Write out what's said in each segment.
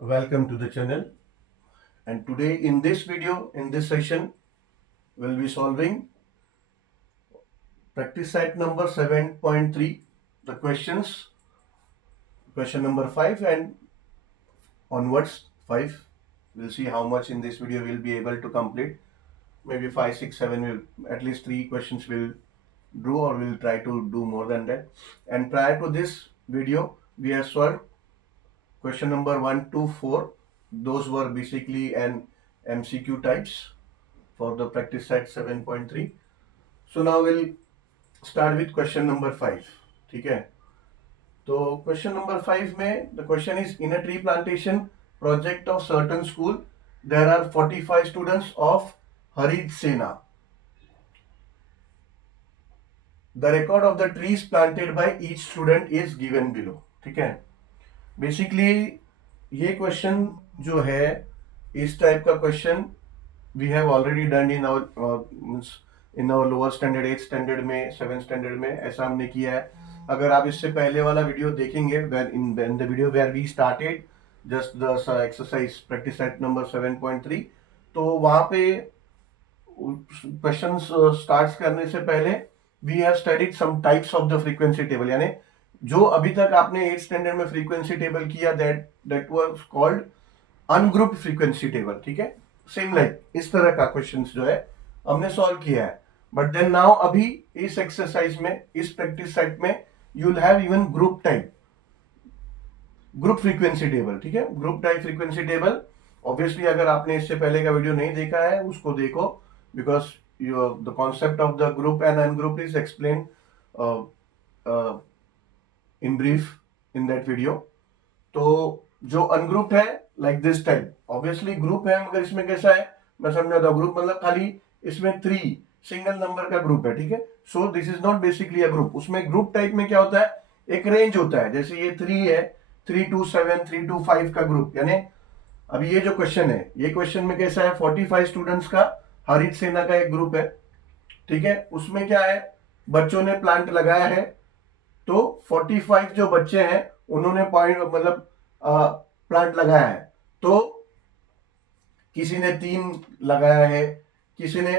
Welcome to the channel, and today in this video, in this session, we'll be solving practice set number 7.3, the question number 5 and onwards 5. We'll see how much in this video we'll be able to complete. Maybe 5, 6, 7, will at least 3 questions will do, or we'll try to do more than that. And prior to this video, we have solved question number 1 to 4. Those were basically an MCQ types for the practice set 7.3. So now we'll start with question number 5. ठीक है, तो question number 5 में the question is in a tree plantation project of certain school there are 45 students of हरित सेना. The record of the trees planted by each student is given below. ठीक है, basically ये question जो है, इस type का question we have already done in our lower standard, 8th standard में, 7th स्टैंडर्ड में ऐसा हमने किया है. अगर आप इससे पहले वाला वीडियो देखेंगे, in the video where we started just the exercise practice set number 7.3, तो वहां पे क्वेश्चन स्टार्ट करने से पहले we have studied some types of the frequency table. यानी जो अभी तक आपने 8th स्टैंडर्ड में फ्रीक्वेंसी टेबल किया, that was called ungrouped frequency table. ठीक है, सेम लाइक इस तरह का क्वेश्चन जो है हमने सॉल्व किया है. बट देन नाउ अभी इस एक्सरसाइज में, इस प्रैक्टिस सेट में you will have even group type, group frequency table. ठीक है, group type frequency table. Obviously अगर आपने इससे पहले का वीडियो नहीं देखा है उसको देखो, because the concept of the group and ungroup is explain in brief in that video. तो जो अनग्रुप है like this type, obviously group है मगर इसमें कैसा है मैं समझाता हूँ. ग्रुप मतलब खाली इसमें 3 सिंगल नंबर का ग्रुप है. ठीक है, so this is not basically a group. उसमें ग्रुप टाइप में क्या होता है, एक रेंज होता है. जैसे ये 3 है, 3 to 7, 3 to 5 का ग्रुप. यानी अभी ये जो क्वेश्चन है, ये क्वेश्चन में कैसा है, 45 स्टूडेंट्स का हरित सेना का एक ग्रुप है. ठीक है, उसमें क्या है, बच्चों ने प्लांट लगाया है. तो 45 जो बच्चे हैं उन्होंने पॉइंट मतलब प्लांट लगाया है. तो किसी ने 3 लगाया है, किसी ने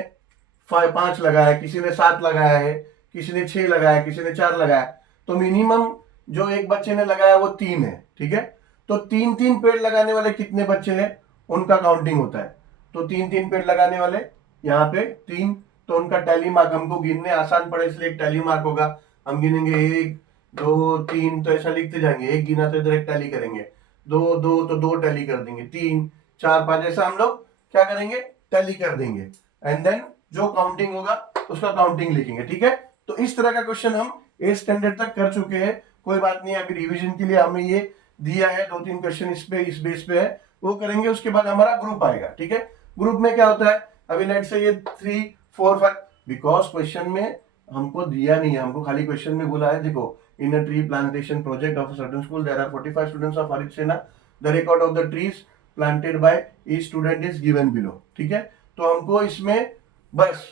5 लगाया है, किसी ने 7 लगाया है, किसी ने 6 लगाया, किसी ने 4 लगाया. तो मिनिमम जो एक बच्चे ने लगाया वो 3 है. ठीक है, तो 3-3 पेड़ लगाने वाले कितने बच्चे हैं उनका काउंटिंग होता है. तो 3-3 पेड़ लगाने वाले यहाँ पे 3, तो उनका टैली मार्क हमको गिनने आसान पड़े इसलिए एक टैली मार्क होगा. हम गिनेंगे 1 2 3, तो ऐसा लिखते जाएंगे. 1 गिना तो इधर एक टैली करेंगे, 2 2 तो 2 टैली कर देंगे, 3 4 5 ऐसा हम लोग क्या करेंगे, टैली कर देंगे. एंड देन जो काउंटिंग होगा उसका काउंटिंग लिखेंगे. ठीक है, तो इस तरह का क्वेश्चन हम 8th स्टैंडर्ड तक कर चुके हैं. कोई बात नहीं, अभी रिवीजन के लिए हमें ये दिया है, 2-3 क्वेश्चन इस बेस पे है, वो करेंगे. उसके बाद हमारा ग्रुप आएगा. ठीक है, ग्रुप में क्या होता है, अभी लेट से ये 3 4 5, बिकॉज क्वेश्चन में हमको दिया नहीं है, हमको खाली क्वेश्चन में बोला है देखो, in a tree plantation project of a certain school there are 45 students of हरित सेना. The record of the trees planted by each student is given below. ठीक है, तो हमको इसमें बस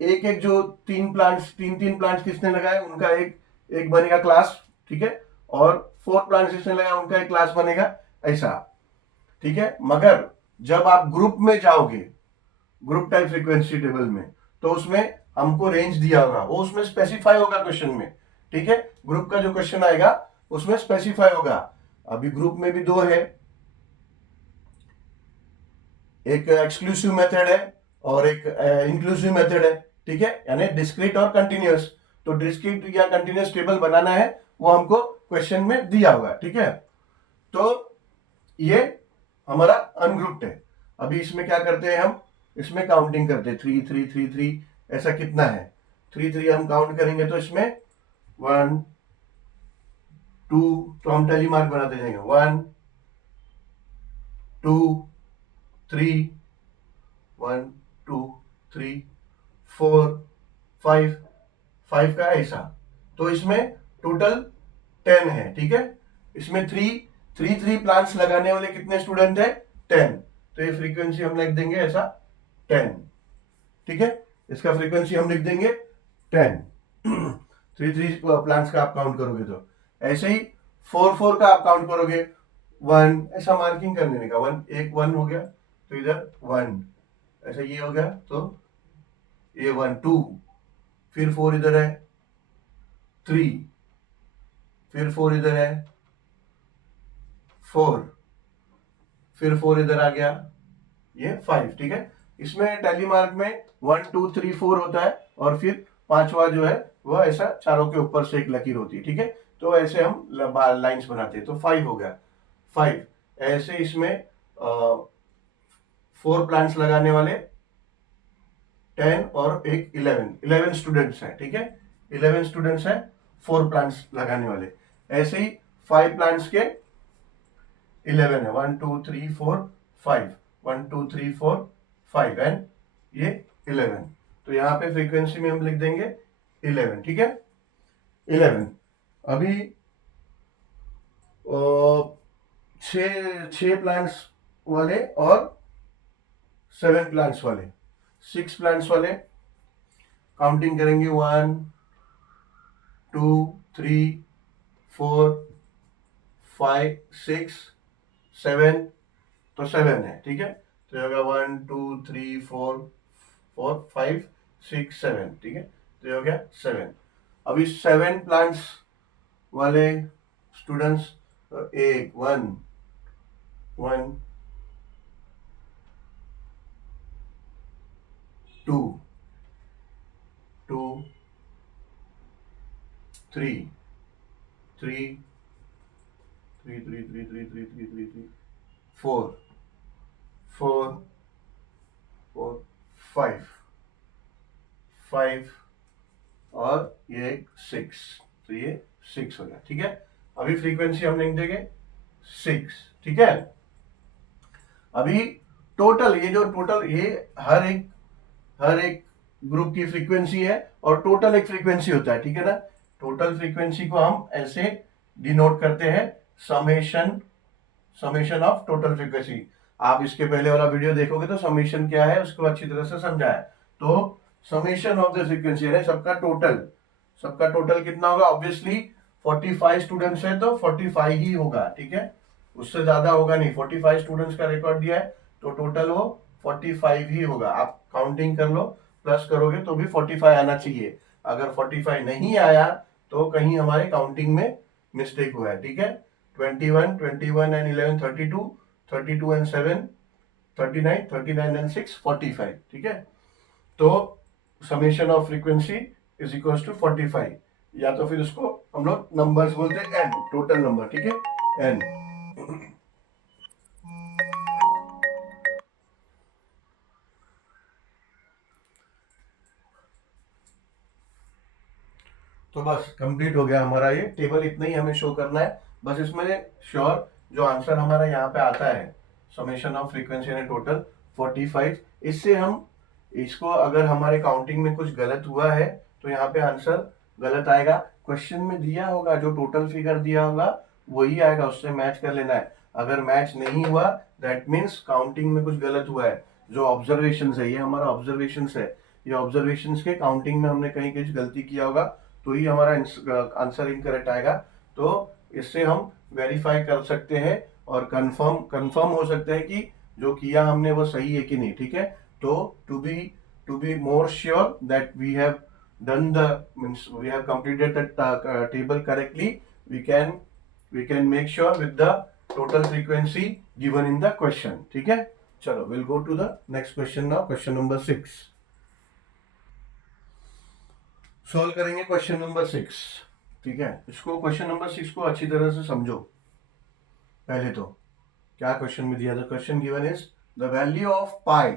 एक एक जो 3 प्लांट्स किसने लगाए उनका एक बनेगा क्लास. ठीक है, और 4 प्लांट्स जिसने लगाया उनका एक क्लास बनेगा, ऐसा. ठीक है, मगर जब आप ग्रुप में जाओगे, ग्रुप टाइप फ्रीक्वेंसी टेबल में, तो उसमें हमको रेंज दिया होगा, वो उसमें स्पेसिफाई होगा क्वेश्चन में. ठीक है, ग्रुप का जो क्वेश्चन आएगा उसमें स्पेसिफाई होगा. अभी ग्रुप में भी 2 है, एक एक्सक्लूसिव मेथड है और एक इंक्लूसिव मेथड है. ठीक है, यानी डिस्क्रीट और कंटिन्यूअस. तो डिस्क्रीट या कंटिन्यूअस टेबल बनाना है वो हमको क्वेश्चन में दिया होगा. ठीक है, तो ये हमारा अनग्रुप्ड है. अभी इसमें क्या करते हैं, हम इसमें काउंटिंग करते हैं 3 3 3 3, ऐसा कितना है 3 3 हम काउंट करेंगे. तो इसमें 1 2, तो हम टैली मार्क बनाते जाएंगे, 1 2 3 1 2 3 4 5 5 का ऐसा. तो इसमें टोटल 10 है. ठीक है, इसमें 3 प्लांट्स लगाने वाले कितने स्टूडेंट है, 10. तो ये फ्रीक्वेंसी हम लिख देंगे ऐसा 10. ठीक है, इसका फ्रीक्वेंसी हम लिख देंगे 10. 3 प्लांट्स का आप काउंट करोगे तो ऐसे ही 4 4 का आप काउंट करोगे, 1 ऐसा मार्किंग कर देने का। 1 एक 1 हो गया तो इधर 1, ऐसा ये हो गया तो ये 1 2, फिर 4 इधर है 3, फिर 4 इधर है 4, फिर 4 इधर आ गया ये 5। ठीक है, इसमें टैली मार्क में 1 2 3 4 होता है और फिर पांचवा जो है वह ऐसा चारों के ऊपर से एक लकीर होती है। ठीक है, तो ऐसे हम लाइंस बनाते हैं। तो 5 हो गया 5। ऐसे इसमें 4 प्लांट्स लगाने वाले 10 और एक 11 स्टूडेंट्स हैं। ठीक है, 11 स्टूडेंट्स हैं, 4 प्लांट्स लगाने वाले। ऐसे ही 5 प्लांट्स के 11 है, 1 2 3 4 5, 1 2 3 4 5 एंड ये 11। तो यहाँ पे फ्रीक्वेंसी में हम लिख देंगे 11। ठीक है, 11। अभी छह प्लांट्स वाले और 7 प्लांट्स वाले, 6 प्लांट्स वाले काउंटिंग करेंगे 1 2 3 4 5 6 7, तो 7 है। ठीक है, तो ये होगा 1 2 3 4 4 5 6 7। ठीक है, तो ये हो गया 7। अभी 7 प्लांट्स वाले स्टूडेंट्स, एक 1 1 2 2 3 3 3 3 3 3 3 3 3 3 4 4 4 5 5 और ये 6, तो ये 6 हो गया। ठीक है, अभी फ्रीक्वेंसी हम लिख देंगे 6। ठीक है, अभी टोटल ये जो टोटल ये हर एक ग्रुप की फ्रीक्वेंसी है और टोटल एक फ्रीक्वेंसी होता है। ठीक है ना, टोटल फ्रीक्वेंसी को हम ऐसे डिनोट करते हैं summation, summation of total frequency. आप इसके पहले वाला वीडियो देखोगे तो समेशन क्या है उसको अच्छी तरह से समझा है। तो समेशन ऑफ द फ्रीक्वेंसी है सबका टोटल कितना होगा। ऑब्वियसली 45 स्टूडेंट्स है तो 45 ही होगा। ठीक है, उससे ज्यादा होगा नहीं। 45 स्टूडेंट्स का रिकॉर्ड दिया है तो टोटल वो 45 ही होगा। आप काउंटिंग कर लो, प्लस करोगे तो भी 45 आना चाहिए। अगर 45 नहीं आया तो कहीं हमारे काउंटिंग में मिस्टेक हुआ है। ठीक है, 21 21 एंड 11 32, 32 एंड 7 39, 39 एंड 6 45। ठीक है, तो summation of frequency is equal to 45, या तो फिर उसको हम लोग नंबर्स बोलते हैं एन, टोटल नंबर। ठीक है, एन। तो बस कंप्लीट हो गया हमारा ये टेबल। इतना ही हमें शो करना है बस। इसमें श्योर जो आंसर हमारा यहाँ पे आता है summation of frequency and total 45, इससे हम इसको अगर हमारे काउंटिंग में कुछ गलत हुआ है तो यहाँ पे आंसर गलत आएगा। क्वेश्चन में दिया होगा जो टोटल फिगर दिया होगा वही आएगा, उससे मैच कर लेना है। अगर मैच नहीं हुआ दैट मीन्स काउंटिंग में कुछ गलत हुआ है। जो ऑब्जर्वेशन है ये हमारा ऑब्जर्वेशन है, ये ऑब्जर्वेशन के काउंटिंग में हमने कहीं कुछ गलती किया होगा तो ही हमारा आंसर इनकरेक्ट आएगा। तो इससे हम वेरीफाई कर सकते हैं और कंफर्म हो सकते हैं कि जो किया हमने वो सही है कि नहीं। ठीक है, तो to be more sure that we have done the means we have completed the table correctly, we can make sure with the total frequency given in the question. ठीक है, चलो will go to the next question now, question number 6। Solve करेंगे question number 6। ठीक है, इसको question number 6 को अच्छी तरह से समझो। पहले तो क्या क्वेश्चन में दिया था, question given is the value of pi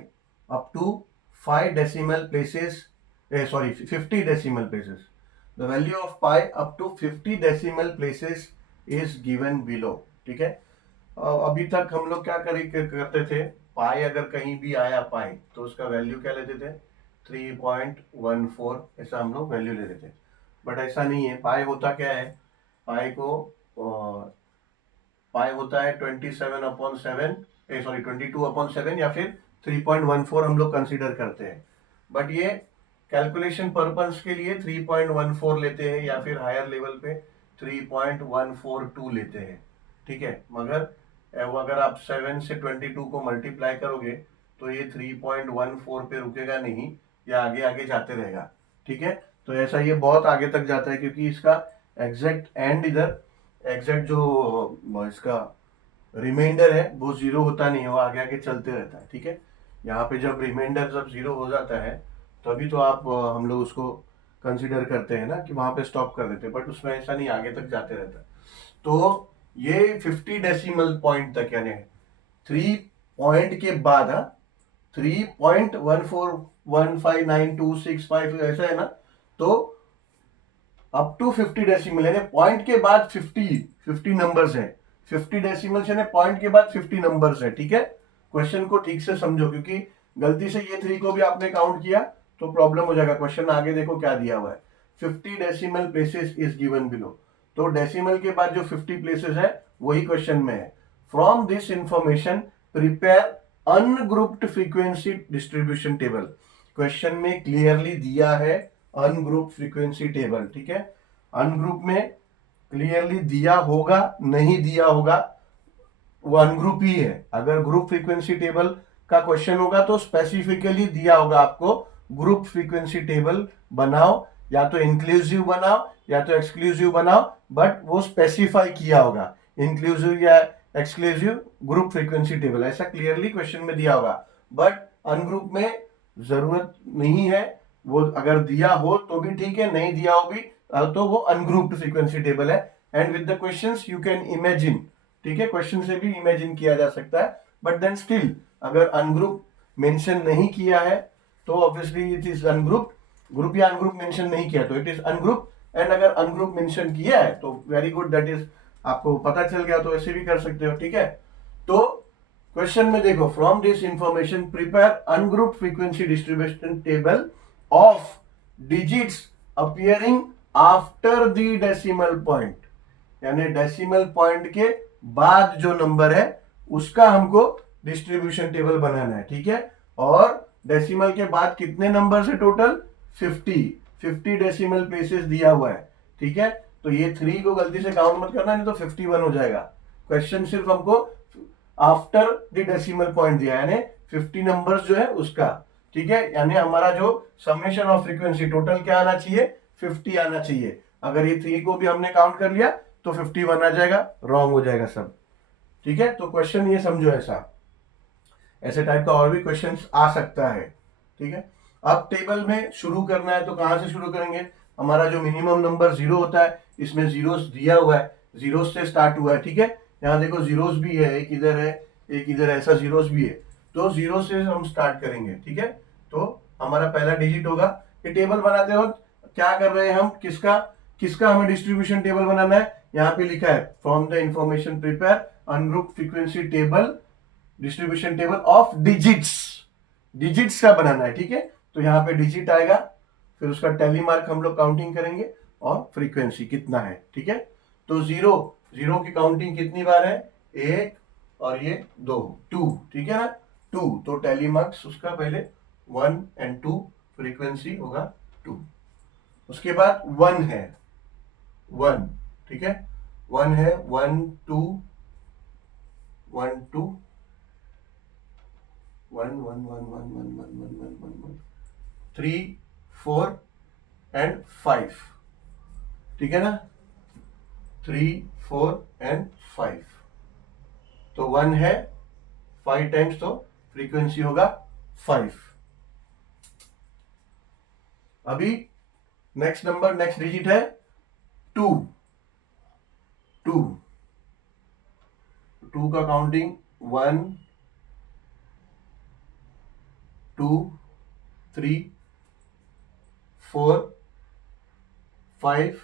up to 5 decimal places, sorry 50 decimal places. The value of pi up to 50 decimal places is given below. ठीक है, अभी तक हम लोग क्या करते थे, पाई अगर कहीं भी आया पाई तो उसका वैल्यू क्या लेते थे 3.14, ऐसा हम लोग वैल्यू लेते थे। बट ऐसा नहीं है। पाई होता क्या है, पाई को पाई होता है 27/7, सॉरी 22/7 या फिर 3.14 हम लोग कंसीडर करते हैं। बट ये कैलकुलेशन पर्पस के लिए 3.14 लेते हैं या फिर हायर लेवल पे 3.142 लेते हैं। ठीक है, मगर वो अगर आप 7 से 22 को मल्टीप्लाई करोगे तो ये 3.14 पे रुकेगा नहीं, ये आगे आगे जाते रहेगा, ठीक है। तो ऐसा ये बहुत आगे तक जाता है क्योंकि इसका एग्जैक्ट एंड इधर एग्जैक्ट जो इसका रिमाइंडर है वो जीरो होता नहीं है, वो आगे आगे चलते रहता है, ठीक है। यहाँ पे जब रिमाइंडर जब जीरो हो जाता है तभी तो आप हम लोग उसको कंसिडर करते हैं ना कि वहां पे स्टॉप कर देते हैं, बट उसमें ऐसा नहीं, आगे तक जाते रहता है। तो ये 50 डेसिमल पॉइंट तक, यानी 3 पॉइंट के बाद 3.14159265 ऐसा है ना, तो अप टू 50 डेसिमल यानी पॉइंट के बाद 50 नंबर्स है। 50 डेसिमल यानी पॉइंट के बाद 50 नंबर्स है, ठीक है। क्वेश्चन को ठीक से समझो, क्योंकि गलती से ये 3 को भी आपने काउंट किया तो प्रॉब्लम हो जाएगा। क्वेश्चन आगे देखो क्या दिया हुआ है, 50 decimal places is given below. तो डेसिमल के बाद जो 50 प्लेसेस है वही क्वेश्चन में है। From this information prepare ungrouped frequency distribution table. Question में क्लियरली दिया है अनग्रुप फ्रीक्वेंसी टेबल, ठीक है। अनग्रुप में क्लियरली दिया होगा, नहीं दिया होगा, वो अनग्रुप ही है। अगर ग्रुप फ्रीक्वेंसी टेबल का क्वेश्चन होगा तो स्पेसिफिकली दिया होगा आपको ग्रुप फ्रीक्वेंसी टेबल बनाओ, या तो इंक्लूसिव बनाओ या तो एक्सक्लूसिव बनाओ, बट वो स्पेसिफाई किया होगा इंक्लूसिव या एक्सक्लूसिव ग्रुप फ्रीक्वेंसी टेबल, ऐसा क्लियरली क्वेश्चन में दिया होगा। बट अनग्रुप में जरूरत नहीं है, वो अगर दिया हो तो भी ठीक है, नहीं दिया हो भी तो वो अनग्रुप्ड फ्रीक्वेंसी टेबल है। And with the questions you can imagine, ठीक है, क्वेश्चन से भी इमेजिन किया जा सकता है। बट देन स्टिल अगर अनग्रुप मेंशन नहीं किया है तो obviously it is ungroup, group या अनग्रुप मेंशन नहीं किया तो इट इज अनग्रुप। एंड अगर अनग्रुप मेंशन किया है तो वेरी गुड, दैट इज आपको पता चल गया, तो ऐसे भी कर सकते हो, ठीक है। तो क्वेश्चन में देखो, from this information prepare ungroup frequency distribution table of digits appearing after the decimal point, यानी डेसिमल पॉइंट के बाद जो नंबर है उसका हमको डिस्ट्रीब्यूशन टेबल बनाना है, ठीक है। और डेसिमल के बाद कितने नंबर है टोटल 50 डेसिमल प्लेसेस दिया हुआ है, ठीक है। तो ये 3 को गलती से काउंट मत करना, नहीं तो 51 हो जाएगा। क्वेश्चन सिर्फ हमको आफ्टर द डेसिमल पॉइंट दिया है, यानी 50 नंबर्स जो है उसका, ठीक है। यानी हमारा जो समेशन ऑफ फ्रीक्वेंसी टोटल क्या आना चाहिए, 50 आना चाहिए। अगर ये 3 को भी हमने काउंट कर लिया तो 51 आ जाएगा, रॉन्ग हो जाएगा सब, ठीक है। तो क्वेश्चन ये समझो, ऐसे टाइप का और भी क्वेश्चन आ सकता है, ठीक है। अब टेबल में शुरू करना है तो कहां से शुरू करेंगे, हमारा जो मिनिमम नंबर 0 होता है इसमें जीरोस दिया हुआ है, जीरोस से स्टार्ट हुआ है, ठीक है। यहाँ देखो जीरोस भी है, एक इधर है एक इधर, ऐसा जीरोस भी है, तो जीरो से हम स्टार्ट करेंगे, ठीक है। तो हमारा पहला डिजिट होगा। ये टेबल बनाते वक्त क्या कर रहे हैं हम, किसका किसका हमें डिस्ट्रीब्यूशन टेबल बनाना है, यहाँ पे लिखा है from the information prepare ungroup frequency table distribution table of digits, digits का बनाना है, ठीक है। तो यहाँ पे डिजिट आएगा, फिर उसका टैली मार्क हम लोग काउंटिंग करेंगे और फ्रीक्वेंसी कितना है, ठीक है। तो जीरो की काउंटिंग कितनी बार है, 1 और ये 2, 2, ठीक है ना, 2। तो टैली मार्क्स उसका पहले 1 एंड 2, फ्रीक्वेंसी होगा 2। उसके बाद 1 है, 1, ठीक है, 1 है, 1 2 1 2 1 1 1 1 1 1 1 1 1 1 3 4 एंड 5, ठीक है ना, 3 4 एंड 5। तो 1 है, 5 टाइम्स तो फ्रीक्वेंसी होगा 5। अभी नेक्स्ट नंबर, नेक्स्ट डिजिट है 2, 2 का काउंटिंग 1 2 3 4 5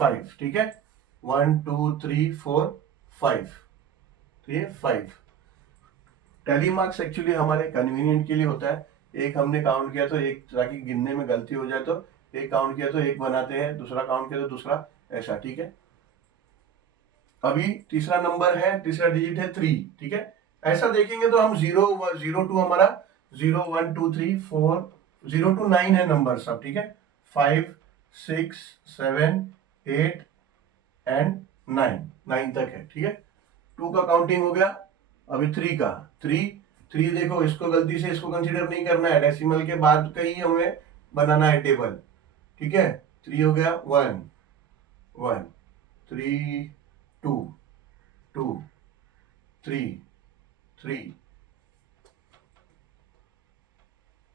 5, ठीक है, 1 2 3 4 5, तो ये 5। टैली मार्क्स एक्चुअली हमारे कन्वीनियंट के लिए होता है, एक हमने काउंट किया तो एक, ताकि गिनने में गलती हो जाए तो एक काउंट किया तो एक बनाते हैं, दूसरा काउंट किया तो दूसरा, ऐसा, ठीक है। अभी तीसरा नंबर है, तीसरा डिजिट है 3, ठीक है। ऐसा देखेंगे तो हम 0 0 2 हमारा 0 1 2 3 4 0 to 9 है नंबर सब, ठीक है, 5 6 7 8 एंड 9 तक है, ठीक है। 2 का काउंटिंग हो गया। अभी 3 का, 3 देखो, इसको गलती से इसको कंसीडर नहीं करना है, डेसिमल के बाद का ही हमें बनाना है टेबल, ठीक है। 3 हो गया, 1 1 3 2 2 3 3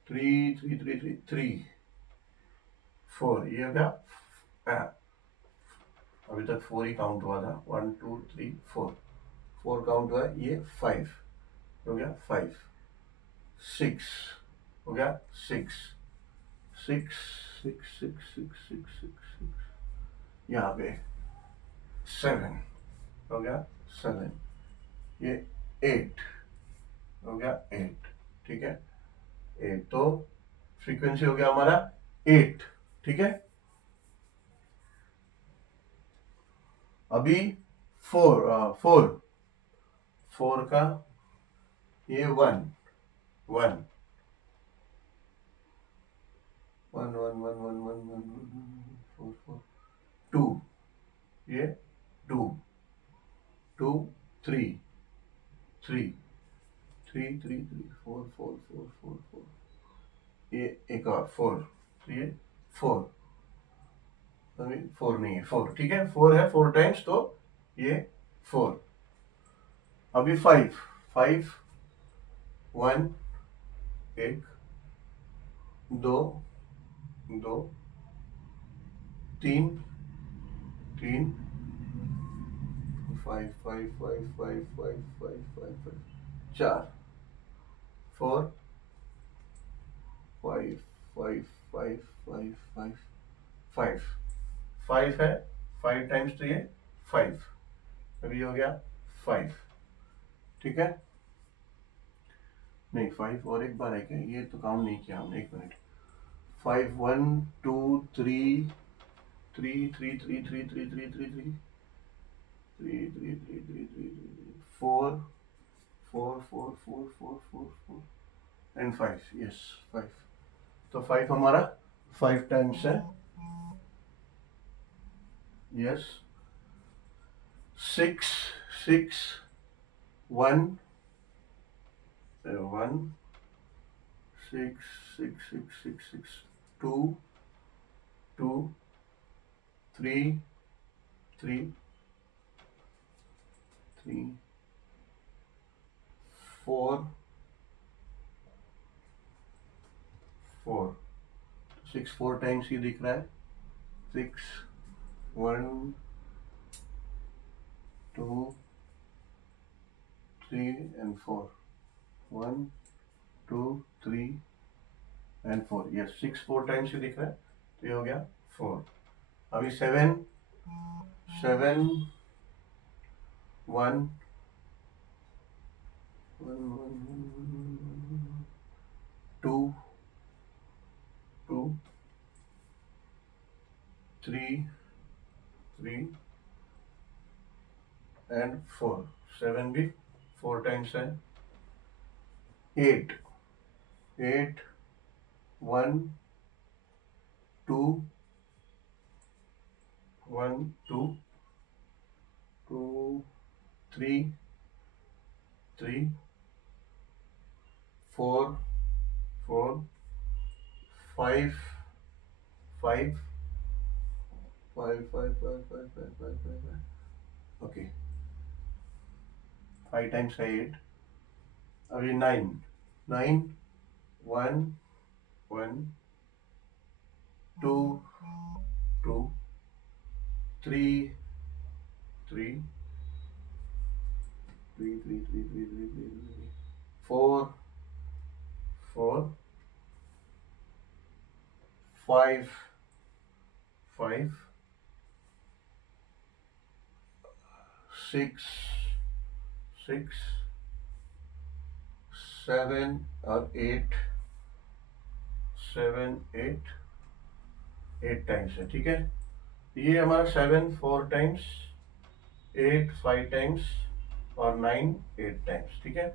3 3 3 3 3 4, ये हो गया। अभी तक 4 ही काउंट हुआ था, 1 2 3 4 काउंट हुआ है। ये 5 हो गया, 5 6 हो गया, 6 6 6 6 6 6 6 यहाँ पे 7 हो गया, 7 ये 8 हो गया, 8, ठीक है। 8 तो फ्रीक्वेंसी हो गया हमारा 8, ठीक है। अभी 4 का ये 1 1 1 1 1 1 1 1 4 4 2 ये 2 2 3 3 3 3 3 4 4 4 4 4 ये एक और 4, तो ये 4, अभी 4 नहीं है, 4, ठीक है। 4 है 4 टाइम्स, तो ये 4। अभी 5 5 1 1 2 2 3 3 5 5 5 5 5 5 5 5 4 4 5 5 5 5 5 5 5 है, 5 टाइम्स, तो ये 5, अभी हो गया 5, ठीक है। नहीं, 5 और एक बार है क्या, ये तो काउंट नहीं किया हमने, 1 मिनट। 5 1 2 3 3 3 3 3 3 3 3 3 3 3 3 3 3 4 4 4 4 4 4 4 and 5, yes 5। तो 5 हमारा 5 टाइम्स है, यस। 6 6 1 1 6 6 6 6 6 2 2 3 3 3 4 4 6 4 टाइम्स ही दिख रहा है। 6 1 2 3 and 4 1 2 3 and 4, यस 6 4 टाइम्स ही दिख रहा है, तो ये हो गया 4। अभी 7 7 1 2 2 3 3 एंड 4, 7 भी 4 टाइम्स है। 8 8 1 2 1 2 2 3 3 4 4 5 5 5 5 5 5 5 5 5, ओके 5 टाइम्स है 8। अभी 9 9 1 1 2 2 3 3 3 3 3 3 3 3 4 4 5 5 6 6 7 और 8 7 8 8 टाइम्स है, ठीक है। ये हमारा 7 4 टाइम्स, 8 5 टाइम्स और 9 8 टाइम्स, ठीक है।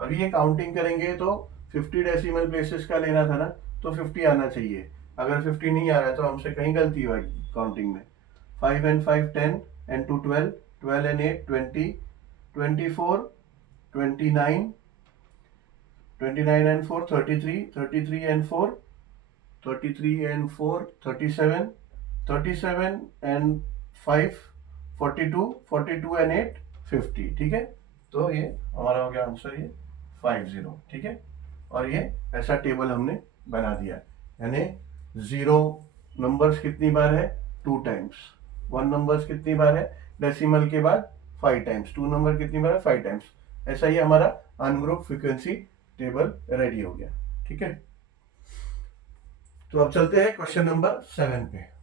अभी ये काउंटिंग करेंगे तो 50 डेसिमल प्लेसेस का लेना था ना, तो 50 आना चाहिए। अगर 50 नहीं आ रहा है तो हमसे कहीं गलती हुआ काउंटिंग में। 5 and 5 10 and 2 12 12 and 8 20 24, 29, 29 and 4, 33, 33 and 4, 33 and 4, 37, 37 and 5, 42, 42 and 8, 50। ठीक है, तो ये हमारा हो गया आंसर, ये 50। ठीक है, और ये ऐसा टेबल हमने बना दिया, यानी 0 नंबर्स कितनी बार है, 2 टाइम्स, 1 नंबर्स कितनी बार है डेसिमल के बाद, 5 टाइम्स, 2 नंबर कितनी बार है, 5 टाइम्स। ऐसा ही हमारा अनग्रुप फ्रीक्वेंसी टेबल रेडी हो गया। ठीक है, तो अब चलते हैं क्वेश्चन नंबर 7 पे।